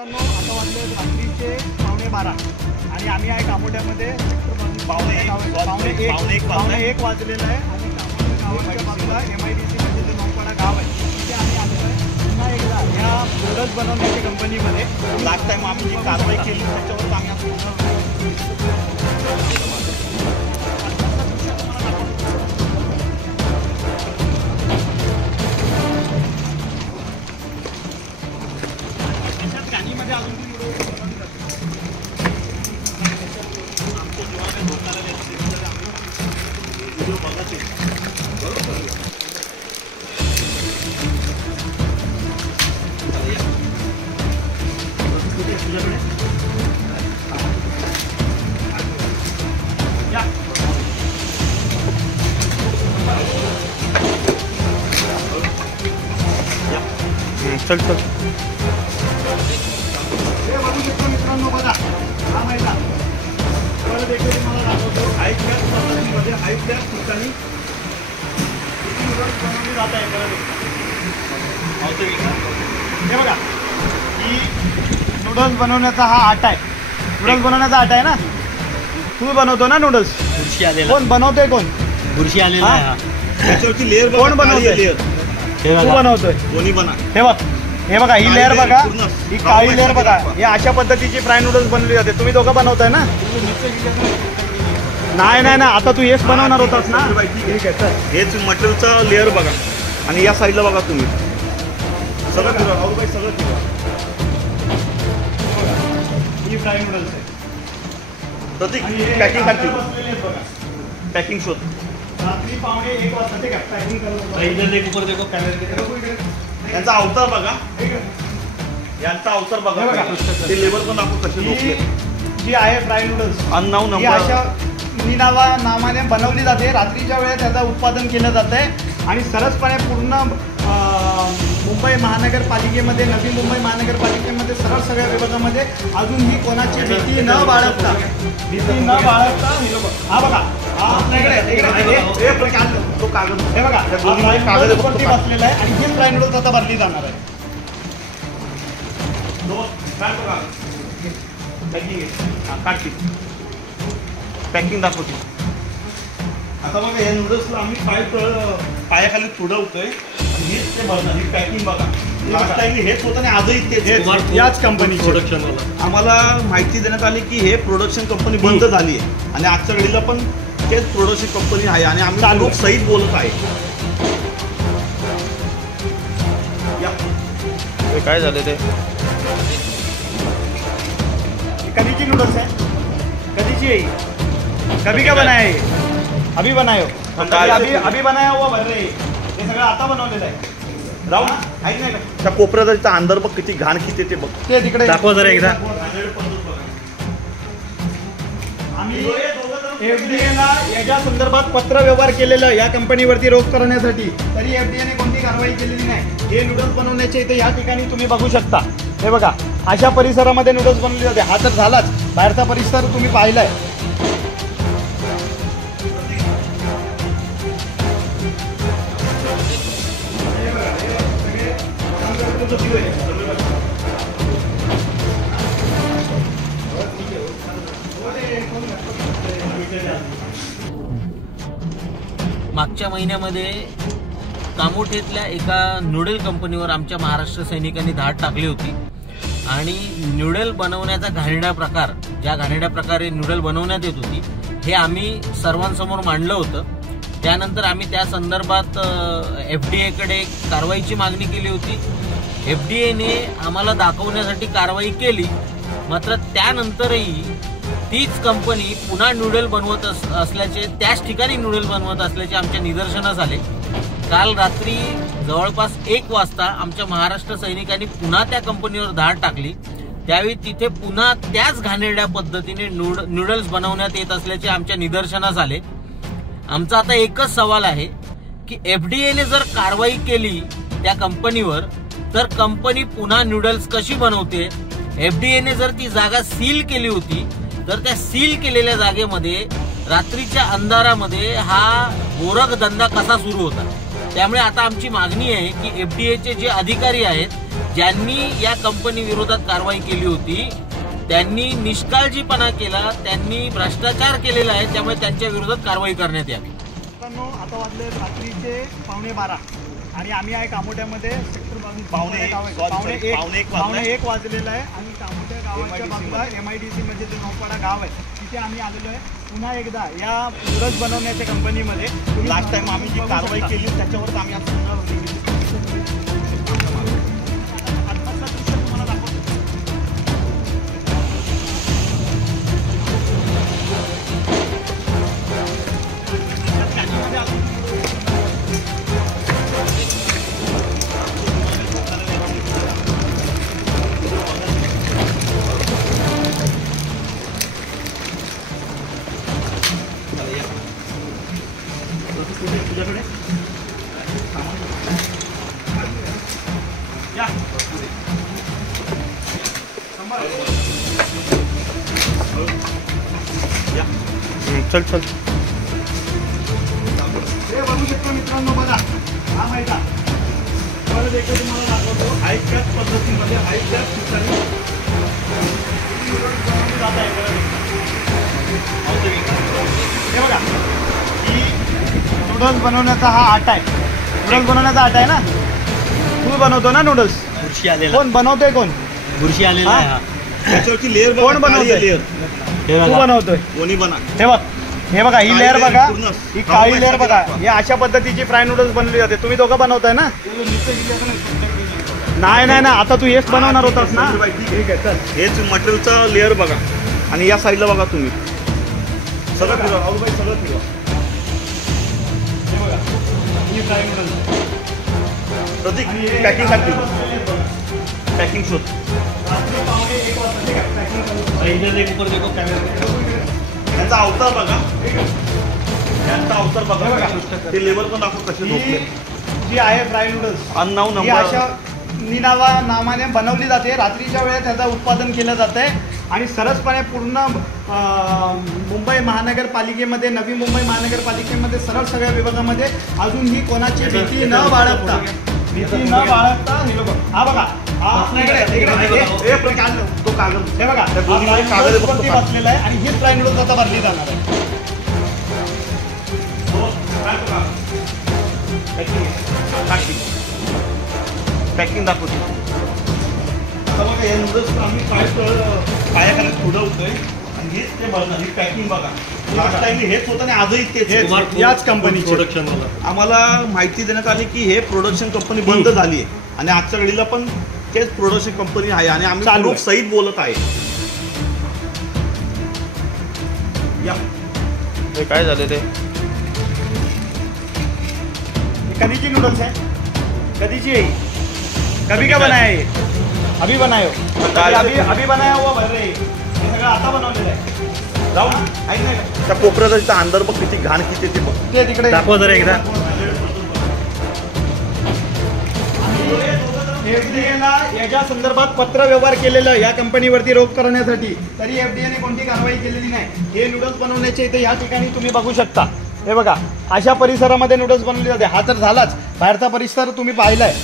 आता वाजले रात्रीचे 12:15 आणि आम्ही आहे कामोट्यामध्ये पावणे एक वाजलेलं आहे आणि गावाच्या बाजूला MIDC म्हणजे जो नौपाडा गाव आहे तिथे आम्ही आलेलो आहे. पुन्हा एकदा ह्या नूडल्स बनवण्याच्या कंपनीमध्ये लास्ट टाईम आम्ही जी कारवाई केली त्याच्यावर आम्ही गाणीमध्ये अजून चल चल मित्रांनो बघा हा महिला तुम्हाला देखील तुम्हाला दाखवतो हाय क्लास पद्धतीमध्ये हाय क्लास ठिकाणी बनवली जात आहे. हे बघा ही नूडल्स बनवण्याचा हा आटा आहे. नूडल्स बनवण्याचा आटा आहे ना. तू बनवतो ना नूडल्स. बुरशी आलेला कोण बनवतोय कोण बुरशी आलेला आहे. त्याच्यावरती लेअर कोण बनवतोय लेअर तू बनवतोय कोणी बना. हे बघा ही लेअर बघा ही काळी लेअर बघा. हे अशा पद्धतीची फ्राय नूडल्स बनवली जाते. तुम्ही दोघं बनवताय ना. नाही नाही ना आता तू हेच बनवणार होतास ना. ठीक आहे सर हेच मटेरियलचं लेअर बघा आणि या साईडला बघा तुम्ही सगळं फिरवा सगळं फिरवा. ही फ्राय नूडल्स आहे. प्रतीक पॅकिंग करते पॅकिंग शोध रात्री 1:15 वाजता ठीक आहे पॅकिंग करतो. यांचा अवतार बघा यांचा अवतार बघा ते लेबर पण दाखवू कसे जी आहे फ्राय नूडल्स अननाऊन अशा नावाने बनवली जाते. रात्रीच्या वेळेत त्याचं उत्पादन केलं जातं आहे आणि सरसपणे पूर्ण मुंबई महानगरपालिकेमध्ये नवी मुंबई महानगरपालिकेमध्ये सरळ सगळ्या विभागामध्ये अजूनही कोणाची भीती न बाळगता हा बघा तो कागद हे बघा कागदवरती बसलेला आहे आणि हे फ्राय नूडल्स आता भरली जाणार आहे. पॅकिंग दाखवते. आता बघा या नूडल्सला आम्ही पायाखाली तुडवतोय आणि हेच ते भरणार. ही पॅकिंग बघा लास्ट टाइम हेच होतं आणि आजही तेच याच कंपनी प्रोडक्शन आम्हाला माहिती देण्यात आली की हे प्रोडक्शन कंपनी बंद झाली आहे आणि आजच्या घडीला पण तेच प्रोडक्शन कंपनी आहे आणि आम्ही लोक सहित बोलत आहे. काय झालं ते कधीची नूडल्स आहे कधीची आहे कभी का बनाया है अभी बनायो अभी बनाया हुआ भर रहे हे सगळं आता बनवलेलं आहे. राहू ऐक नाही त्या कोपऱ्याचा अंदर बघ किती घाण किती ते बघ ते तिकडे दाखवा जरा एकदा. आम्ही FDA-ला याच्या संदर्भात पत्र व्यवहार केलेलं या कंपनीवरती रोख करण्यासाठी तरी FDA-ने कोणती कारवाई केलेली नाही. हे नूडल्स बनवण्याचे इथे या ठिकाणी तुम्ही बघू शकता. हे बघा अशा परिसरामध्ये नूडल्स बनवले जाते. हा तर झालाच बाहेरचा परिसर तुम्ही पाहिलाय. मागच्या महिन्यामध्ये कामोठेतल्या एका नूडल कंपनीवर आमच्या महाराष्ट्र सैनिकांनी धाड टाकली होती आणि नूडल बनवण्याचा घाणेरडा प्रकार ज्या घाणेरड्या प्रकारे नूडल बनवण्यात येत होती हे आम्ही सर्वांसमोर मांडलं होतं. त्यानंतर आम्ही त्या संदर्भात FDA-कडे कारवाईची मागणी केली होती. FDA-ने आम्हाला दाखवण्यासाठी कारवाई केली. मात्र त्यानंतरही तीच कंपनी पुन्हा नूडल बनवत असल्याचे त्याच ठिकाणी नूडल बनवत असल्याचे आमच्या निदर्शनास आले. काल रात्री जवळपास 1 वाजता आमच्या महाराष्ट्र सैनिकांनी पुन्हा त्या कंपनीवर धाड टाकली. त्यावेळी तिथे पुन्हा त्याच घाणेरड्या पद्धतीने नूडल्स बनवण्यात येत असल्याचे आमच्या निदर्शनास आले. आमचा आता एकच सवाल आहे की FDA-ने जर कारवाई केली त्या कंपनीवर तर कंपनी पुन्हा नूडल्स कशी बनवते. FDA-ने जर ती जागा सील केली होती तर त्या सील केलेल्या जागेमध्ये रात्रीच्या अंधारामध्ये हा गोरखधंदा कसा सुरू होता. त्यामुळे आता आमची मागणी आहे की FDA-चे जे अधिकारी आहेत ज्यांनी या कंपनी विरोधात कारवाई केली होती त्यांनी निष्काळजीपणा केला, त्यांनी भ्रष्टाचार केलेला आहे, त्यामुळे त्यांच्या विरोधात कारवाई करण्यात यावी. मित्रांनो, आता वाजले रात्रीचे 12:15 आणि आम्ही आहे कामोठ्यामध्ये सेक्टर पावणे एक वाजलेला आहे आणि कामोठ्या गावाच्या बाजूला MIDC म्हणजे जे नौपाडा गाव आहे तिथे आम्ही आलेलो आहे. पुन्हा एकदा या नूडल्स बनवण्याच्या कंपनीमध्ये लास्ट टाइम आम्ही जी कारवाई केली त्याच्यावर आम्ही आता तुझ्याकडे या चल चल हे बघू शकता मित्रांनो. बघा हा माहिती परत एकदा तुम्हाला दाखवतो. हायच्याच पद्धतीमध्ये हायच्याच ठिकाणी हे बघा ही नूडल्स बनवण्याचा हा आटा आहे. नूडल्स बनवण्याचा आटा आहे ना. तू बनवतो ना नूडल्स. बुरशी आलेला. कोण बनवतोय? कोण बुरशी आलेला आहे. त्याच्यावरची लेअर कोण बनवतोय? लेअर तू बनवतोय. कोणी बना. हे बघ, हे बघा ही लेअर बघा, ही काळी लेअर बघा. ही अशा पद्धतीची फ्राय नूडल्स बनवली जाते. तुम्ही दोघं बनवताय ना? नाही नाही ना, आता तू हेच बनवणार होतास ना. ठीक आहे चल. हेच मटेरियलचा लेअर बघा आणि या साईडला बघा तुम्ही सगळं फिरवा. भाऊबाई सगळं फिरवा. हे बघा ही फ्राय नूडल्स. प्रतीक पॅकिंग साठी पॅकिंग शोध. यांचा अवतार बघा, यांचा अवतार बघा. ते लेबर पण दाखव कसे झोपले. जी आहे फ्राय नूडल्स अननाऊ नंबर अशा नावाने बनवली जाते. रात्रीच्या वेळेत त्याचं उत्पादन केलं जातं आहे आणि सरसपणे पूर्ण मुंबई महानगरपालिकेमध्ये, नवी मुंबई महानगरपालिकेमध्ये सरळ सगळ्या विभागामध्ये अजूनही कोणाची भीती न बाळगता हा बघा तो कागद हे बघा कागदवरती बसलेला आहे आणि हीच फ्राय नूडल्स आता भरली जाणार आहे. पॅकिंग दाखवतो. आता बघा हे नूडल्स आम्ही पायाखाली फुडवतोय आणि हेच ते भरणार. ही पॅकिंग बघा. लास्ट टाइम हेच होतं आणि आजही तेच याच कंपनी प्रोडक्शन. आम्हाला माहिती देण्यात आली की हे प्रोडक्शन कंपनी बंद झाली आहे आणि आजच्या घडीला पण तेच प्रोडक्शन कंपनी आहे आणि आम्ही चालू सहित बोलत आहे. या हे काय झाले ते कधीची नूडल्स आहे? कधीची आहे? कभी का बनाया है? अभी बनायो. अभी बनाया हुआ भर रहे. हे सगळं आता बनवलेलं आहे. जाऊ ना ऐक नाही का त्या कोपऱ्याचा अंदर बघ किती घाण किती ते बघ. ते तिकडे दाखव जरा एकदा. FDA याच्या संदर्भात पत्र व्यवहार केलेलं या कंपनीवरती रोख करण्यासाठी, तरी FDA ने कोणती कारवाई केलेली नाही. हे नूडल्स बनवण्याचे इथे या ठिकाणी तुम्ही बघू शकता. हे बघा अशा परिसरामध्ये नूडल्स बनवले जाते. हा तर झालाच, बाहेरचा परिसर तुम्ही पाहिलाय.